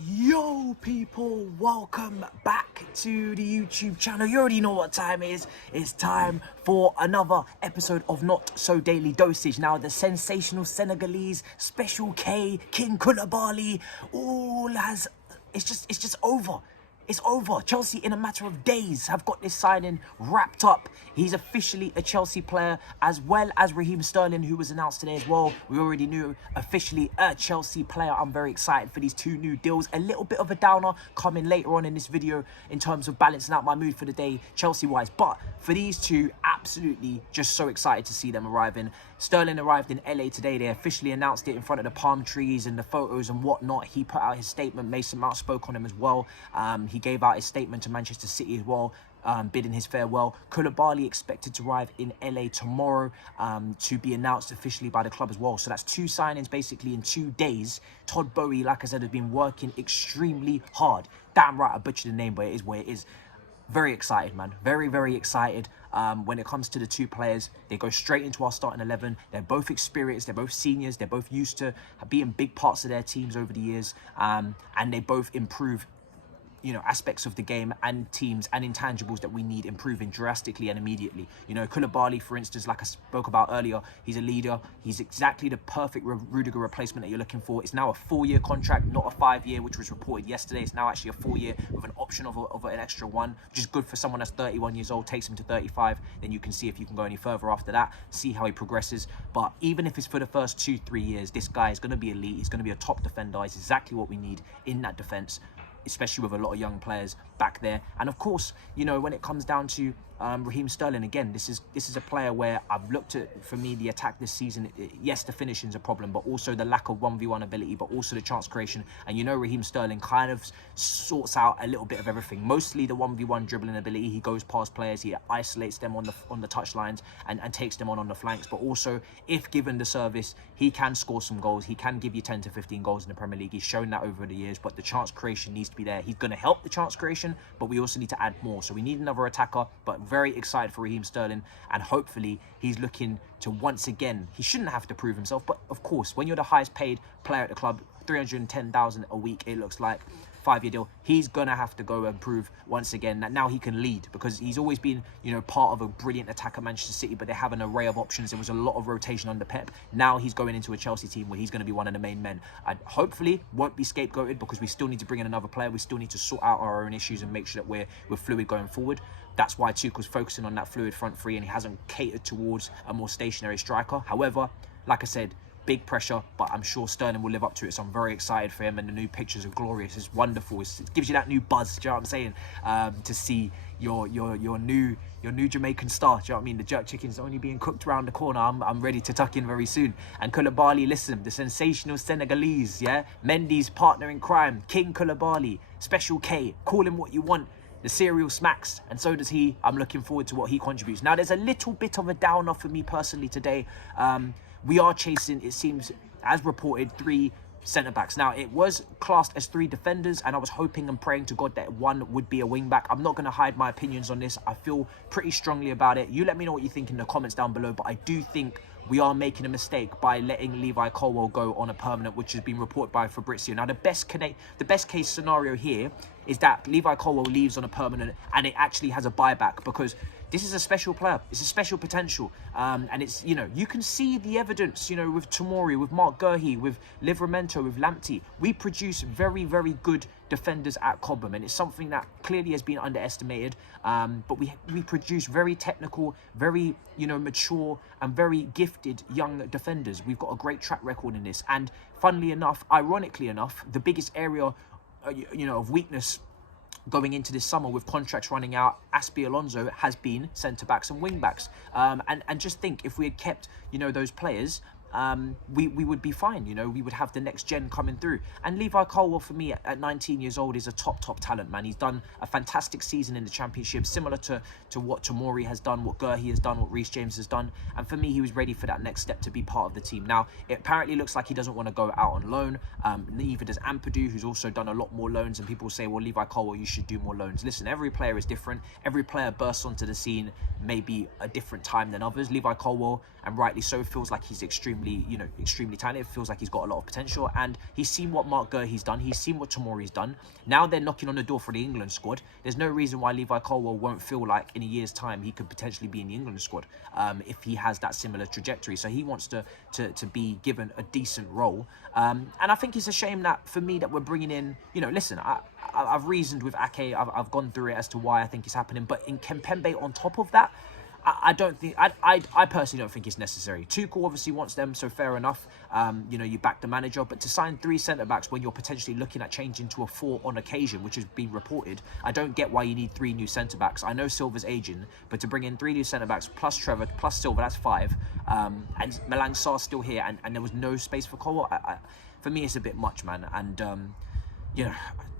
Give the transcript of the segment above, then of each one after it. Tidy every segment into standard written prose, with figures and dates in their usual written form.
Yo people, welcome back to the YouTube channel. You already know what time it is. It's time for another episode of Not So Daily Dosage. Now the sensational Senegalese Special K King Koulibaly all has it's just over. It's over. Chelsea, in a matter of days, have got this signing wrapped up. He's officially a Chelsea player, as well as Raheem Sterling, who was announced today as well. We already knew officially a Chelsea player. I'm very excited for these two new deals. A little bit of a downer coming later on in this video in terms of balancing out my mood for the day, Chelsea-wise. But for these two, absolutely just so excited to see them arriving. Sterling arrived in LA today. They officially announced it in front of the palm trees and the photos and whatnot. He put out his statement. Mason Mount spoke on him as well. He gave out his statement to Manchester City as well, bidding his farewell. Koulibaly expected to arrive in LA tomorrow to be announced officially by the club as well. So that's two signings basically in 2 days. Todd Boehly, like I said, has been working extremely hard. Damn right, I butchered the name, but it is what it is. Very excited, man. Very excited. When it comes to the two players, they go straight into our starting 11. They're both experienced. They're both seniors. They're both used to being big parts of their teams over the years. And they both improve, you know, aspects of the game and teams and intangibles that we need improving drastically and immediately. You know, Koulibaly, for instance, like I spoke about earlier, he's a leader. He's exactly the perfect Rudiger replacement that you're looking for. It's now a 4-year contract, not a 5-year, which was reported yesterday. It's now actually a 4-year with an option of an extra one, which is good for someone that's 31 years old, takes him to 35. Then you can see if you can go any further after that, see how he progresses. But even if it's for the first 2-3 years, this guy is going to be elite. He's going to be a top defender. He's exactly what we need in that defense, especially with a lot of young players back there. And of course, you know, when it comes down to Raheem Sterling, again, this is a player where I've looked at, for me, the attack this season. Yes, the finishing is a problem, but also the lack of 1v1 ability, but also the chance creation. And you know, Raheem Sterling kind of sorts out a little bit of everything. Mostly the 1v1 dribbling ability. He goes past players, he isolates them on the touch lines and takes them on the flanks. But also, if given the service, he can score some goals. He can give you 10 to 15 goals in the Premier League. He's shown that over the years, but the chance creation needs to be there. He's going to help the chance creation, but we also need to add more. So we need another attacker, but very excited for Raheem Sterling, and hopefully he's looking to once again, he shouldn't have to prove himself, but of course, when you're the highest paid player at the club, 310,000 a week, it looks like, 5-year deal, he's gonna have to go and prove once again that now he can lead, because he's always been, you know, part of a brilliant attack at Manchester City, but they have an array of options. There was a lot of rotation under Pep. Now he's going into a Chelsea team where he's going to be one of the main men. And hopefully won't be scapegoated, because we still need to bring in another player. We still need to sort out our own issues and make sure that we're fluid going forward. That's why Tuchel's focusing on that fluid front three, and he hasn't catered towards a more stationary striker. However, like I said, big pressure, but I'm sure Sterling will live up to it. So I'm very excited for him, and the new pictures are glorious. It's wonderful. It gives you that new buzz. Do you know what I'm saying? To see your new Jamaican star. Do you know what I mean? The jerk chicken's only being cooked around the corner. I'm ready to tuck in very soon. And Koulibaly, listen, the sensational Senegalese, yeah, Mendy's partner in crime, King Koulibaly, Special K. Call him what you want. The cereal smacks, and so does he. I'm looking forward to what he contributes. Now, there's a little bit of a downer for me personally today. We are chasing, it seems, as reported, 3 centre-backs. Now, it was classed as 3 defenders, and I was hoping and praying to God that one would be a wing-back. I'm not going to hide my opinions on this. I feel pretty strongly about it. You let me know what you think in the comments down below, but I do think we are making a mistake by letting Levi Colwill go on a permanent, which has been reported by Fabrizio. Now, the best case scenario here is that Levi Colwill leaves on a permanent and it actually has a buyback, because this is a special player. It's a special potential. And it's, you know, you can see the evidence, you know, with Tomori, with Mark Gurhey, with Livramento, with Lamptey. We produce very good defenders at Cobham, and it's something that clearly has been underestimated. But we produce very technical, very, you know, mature and very gifted young defenders. We've got a great track record in this. And funnily enough, ironically enough, the biggest area, you know, of weakness going into this summer with contracts running out, Aspi Alonso, has been centre-backs and wing-backs. And just think, if we had kept, you know, those players, we would be fine. You know, we would have the next gen coming through. And Levi Colwill, for me, at 19 years old, is a top talent, man. He's done a fantastic season in the Championship, similar to what Tomori has done, what Gurhey has done, what Reece James has done. And for me, he was ready for that next step to be part of the team. Now, it apparently looks like he doesn't want to go out on loan. Neither does Ampadu, who's also done a lot more loans. And people say, well, Levi Colwill, you should do more loans. Listen, every player is different. Every player bursts onto the scene maybe a different time than others. Levi Colwill, and rightly so, feels like he's extremely extremely, you know, extremely talented. Feels like he's got a lot of potential, and he's seen what Mark Guehi's done. He's seen what Tomori's done. Now they're knocking on the door for the England squad. There's no reason why Levi Colwill won't feel like in a year's time he could potentially be in the England squad if he has that similar trajectory. So he wants to be given a decent role. And I think it's a shame that for me that we're bringing in, you know, listen, I've reasoned with Ake. I've gone through it as to why I think it's happening. But in Kimpembe on top of that, I don't think, I personally don't think it's necessary. Tuchel obviously wants them, so fair enough. You know, you back the manager, but to sign 3 centre-backs when you're potentially looking at changing to a 4 on occasion, which has been reported, I don't get why you need 3 new centre-backs. I know Silva's aging, but to bring in 3 new centre-backs, plus Trevor, plus Silva, that's 5. And Malang Sarr's still here, and there was no space for Colwill. For me, it's a bit much, man. And, you know,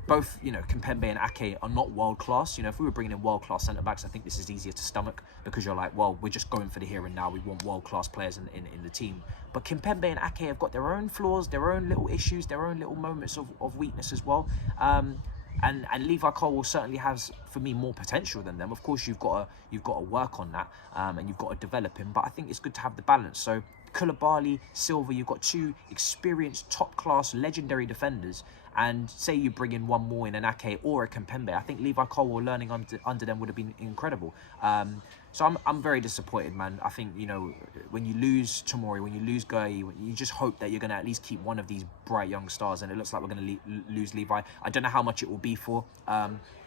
both, you know, Kimpembe and Ake are not world-class. You know, if we were bringing in world-class centre-backs, I think this is easier to stomach because you're like, well, we're just going for the here and now. We want world-class players in the team. But Kimpembe and Ake have got their own flaws, their own little issues, their own little moments of weakness as well. And Levi Colwill certainly has, for me, more potential than them. Of course, you've got to work on that, and you've got to develop him. But I think it's good to have the balance. So Koulibaly, Silva, you've got 2 experienced, top-class, legendary defenders. And say you bring in one more in an Ake or a Kimpembe, I think Levi Colwill learning under them would have been incredible. So I'm very disappointed, man. I think, you know, when you lose Tomori, when you lose Guehi, you just hope that you're going to at least keep one of these bright young stars, and it looks like we're going to lose Levi. I don't know how much it will be for.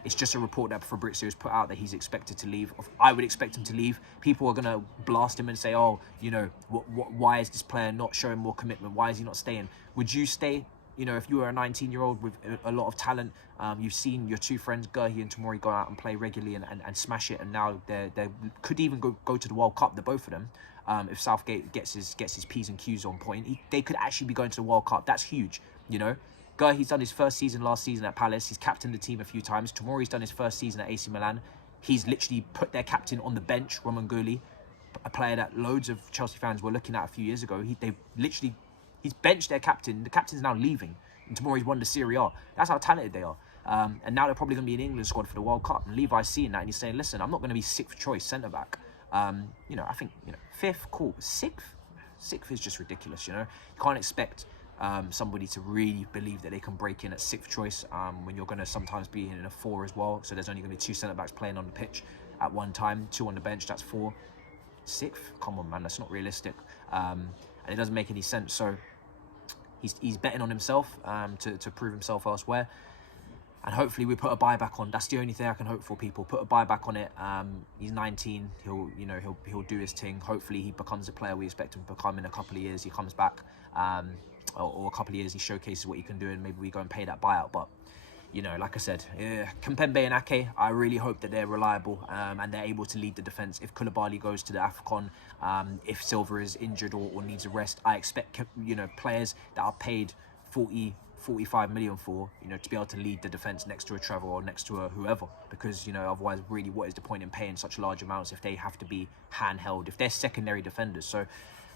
It's just a report that Fabrizio has put out that he's expected to leave. I would expect him to leave. People are going to blast him and say, oh, you know, why is this player not showing more commitment? Why is he not staying? Would you stay? You know, if you were a 19-year-old with a lot of talent, you've seen your 2 friends, Guehi and Tomori, go out and play regularly and smash it, and now they could even go to the World Cup, the both of them. If Southgate gets his P's and Q's on point, they could actually be going to the World Cup. That's huge, you know. Guehi's done his first season last season at Palace. He's captained the team a few times. Tomori's done his first season at AC Milan. He's literally put their captain on the bench, Roman Gulli, a player that loads of Chelsea fans were looking at a few years ago. He's benched their captain. The captain's now leaving. And Tomori's won the Serie A. That's how talented they are. And now they're probably going to be in England squad for the World Cup. And Levi's seeing that and he's saying, listen, I'm not going to be 6th choice centre-back. You know, I think, you know, 5th, cool. 6th is just ridiculous, you know. You can't expect somebody to really believe that they can break in at 6th choice when you're going to sometimes be in a 4 as well. So there's only going to be 2 centre-backs playing on the pitch at one time. 2 on the bench, that's 4. 6th? Come on, man, that's not realistic. And it doesn't make any sense. So he's betting on himself to prove himself elsewhere, and hopefully we put a buyback on. That's the only thing I can hope for, people. Put a buyback on it. He's 19. He'll do his thing. Hopefully he becomes a player we expect him to become in a couple of years. He comes back, or a couple of years he showcases what he can do, and maybe we go and pay that buyout. But you know, like I said, Kimpembe and Ake, I really hope that they're reliable and they're able to lead the defence. If Koulibaly goes to the AFCON, if Silva is injured or needs a rest, I expect, you know, players that are paid 45 million for, you know, to be able to lead the defence next to a Trevor or next to a whoever. Because, you know, otherwise, really, what is the point in paying such large amounts if they have to be handheld, if they're secondary defenders? So,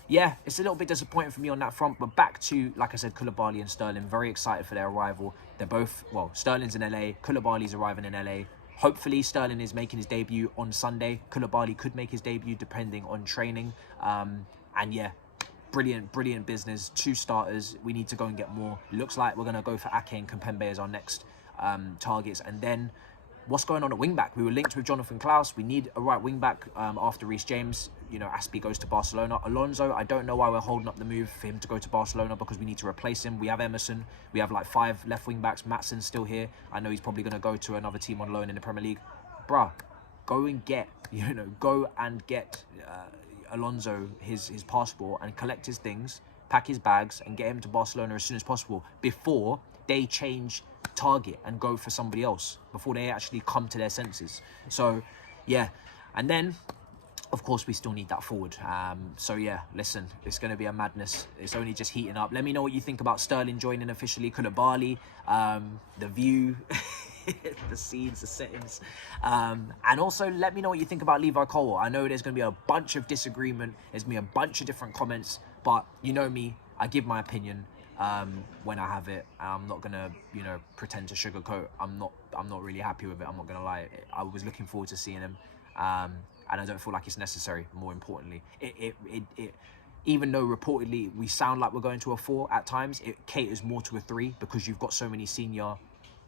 yeah, it's a little bit disappointing for me on that front. But back to, like I said, Koulibaly and Sterling. Very excited for their arrival. They're both, well, Sterling's in LA. Koulibaly's arriving in LA. Hopefully, Sterling is making his debut on Sunday. Koulibaly could make his debut depending on training. And yeah, brilliant business. 2 starters. We need to go and get more. Looks like we're going to go for Ake and Kimpembe as our next targets. And then what's going on at wing-back? We were linked with Jonathan Klaus. We need a right wing-back after Reece James. You know, Aspie goes to Barcelona. Alonso, I don't know why we're holding up the move for him to go to Barcelona, because we need to replace him. We have Emerson. We have like 5 left wing-backs. Matson's still here. I know he's probably going to go to another team on loan in the Premier League. Bruh, go and get Alonso his passport and collect his things, pack his bags and get him to Barcelona as soon as possible before they change target and go for somebody else, before they actually come to their senses. So yeah, and then of course we still need that forward. So yeah, listen, it's going to be a madness. It's only just heating up. Let me know what you think about Sterling joining officially, Koulibaly, the view, the scenes, the settings, and also let me know what you think about Levi Colwill. I know there's going to be a bunch of disagreement, there's going to be a bunch of different comments, but you know me, I give my opinion when I have it. I'm not gonna, you know, pretend to sugarcoat. I'm not really happy with it. I'm not gonna lie. I was looking forward to seeing him, and I don't feel like it's necessary. More importantly, even though reportedly we sound like we're going to a 4 at times, it caters more to a 3 because you've got so many senior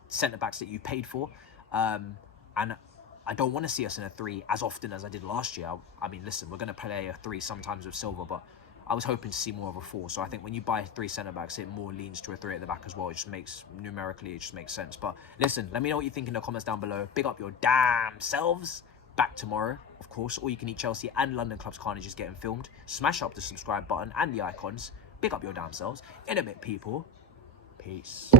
centre-backs that you paid for. And I don't want to see us in a 3 as often as I did last year. I mean, listen, we're going to play a 3 sometimes with Silva, but I was hoping to see more of a 4. So I think when you buy 3 centre-backs, it more leans to a 3 at the back as well. It just makes, numerically, it just makes sense. But listen, let me know what you think in the comments down below. Big up your damn selves. Back tomorrow, of course. All You Can Eat Chelsea and London Club's Carnage is getting filmed. Smash up the subscribe button and the icons. Big up your damn selves. In a bit, people. Peace.